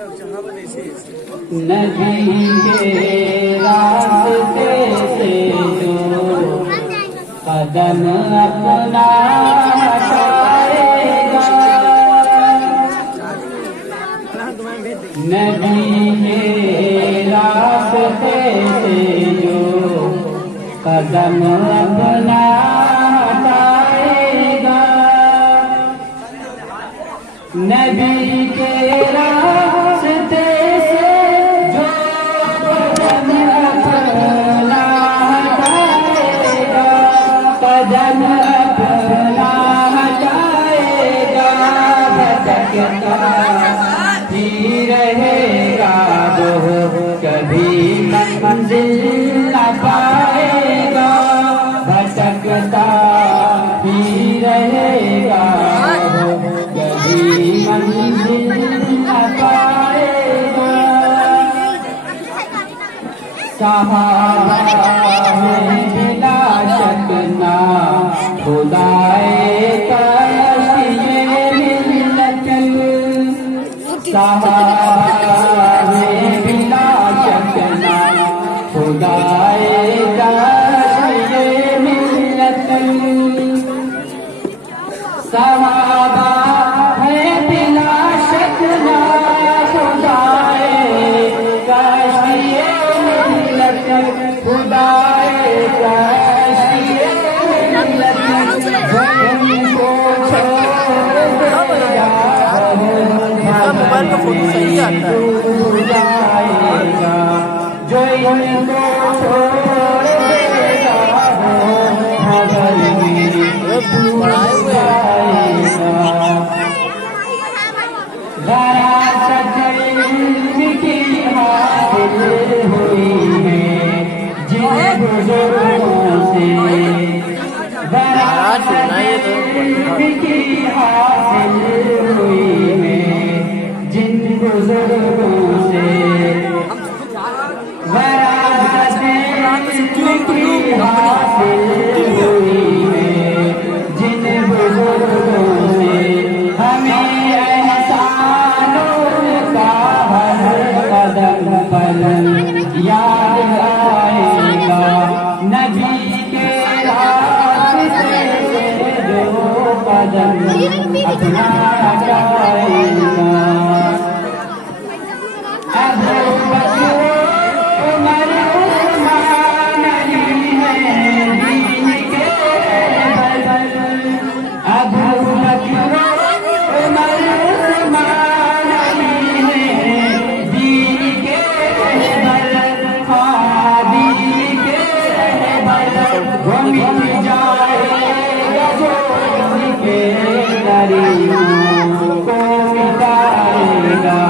नबी के रास्ते से जो कदम अपना हटाएगा, नबी के रास्ते से जो कदम अपना हटाएगा, नबी के रास्ते से जो कदम अपना हटाएगा, कदम अपना हटाएगा, भटकता ही रहेगा वो कभी मंजिल न पाएगा, भटकता ही रहेगा वो कभी मंजिल न पाएगा। सहाबा में बिला शक ना खुदाए कश्तिए मिल्लत, सहाबा में बिला शक ना खुदाए कश्तिए मिल्लत, सहाबा है बिला शक ना खुदाए कश्तिए मिल्लत, खुदाए कश्तिए मिल्लत, जिनको छोड़ देगा मोबाइल का फोटो सही आता जाएगा, जो इनको छोड़ देगा खबर में बढ़ाए हुए जरा सच्ची की हासिल हुई है जिन बुजुर्गों से, जरा सच्ची की हासिल हुई है जिन बुजुर्गों से, जरा सच्ची की हासिल हुई है जिन बुजुर्गों से, हमें याद आएगा, नबी के रास्ते से जो कदम अपना हटाएगा, अबू बकर उमर उस्मान अली हैं दीन के बदल, अबू बकर उमर उस्मान अली हैं दीन के वो मिट जाएगा जो उनके करीमों को मिटाएगा,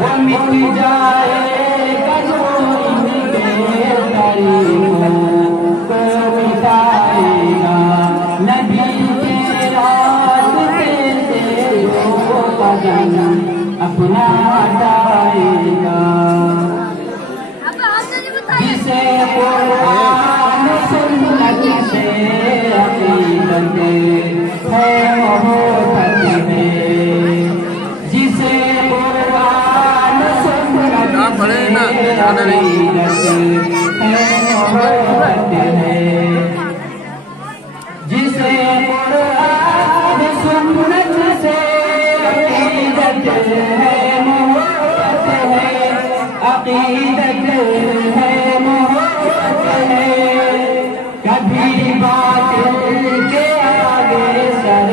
वो मिट जाएगा जो उनके करीमों को मिटाएगा, नबी के रास्ते से जो कदम अपना हटाएगा, जिसे कुरान सुन्नत से अकीदत है मोहब्बत है, जिसे कुरान सुन्नत से अकीदत है मोहब्बत है, जिसे कुरान सुन्नत से अकीदत है मोहब्बत है, अकीदत है कभी बातिल के आगे सर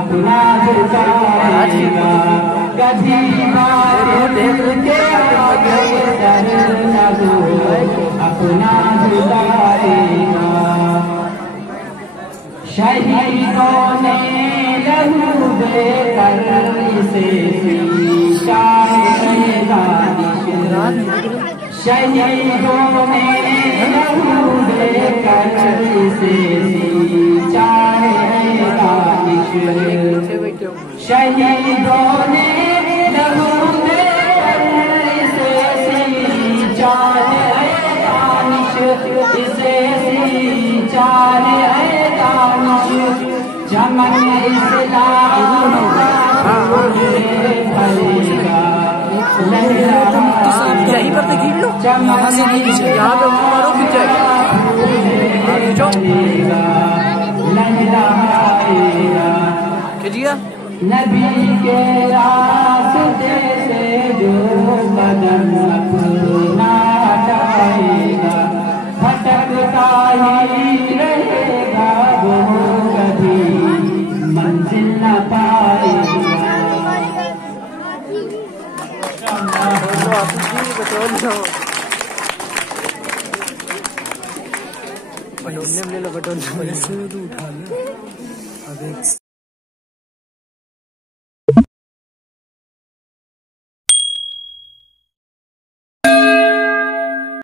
अपना झुकाएगा, कभी बातिल के आगे सर अपना झुकाएगा, शहीदों ने लहू देकर इसे सींचा है दानिश, शहीदों ने लहू देकर इसे सींचा है दानिश, शहीदों ने लहू देकर इसे सींचा है दानिश, इसे सींचा है दानिश, चमन इस्लाम यहीं पर से खींच लो, यहाँ से नहीं खींचो, यहाँ पे मारो खींच जाएगा। खींचिए। नबी के रास्ते से जो बदन अपना हटाएगा, भटकता ही रहेगा, वो कभी मंजिल न पाएगा। बटोन ले लो, बटोन उठा लो।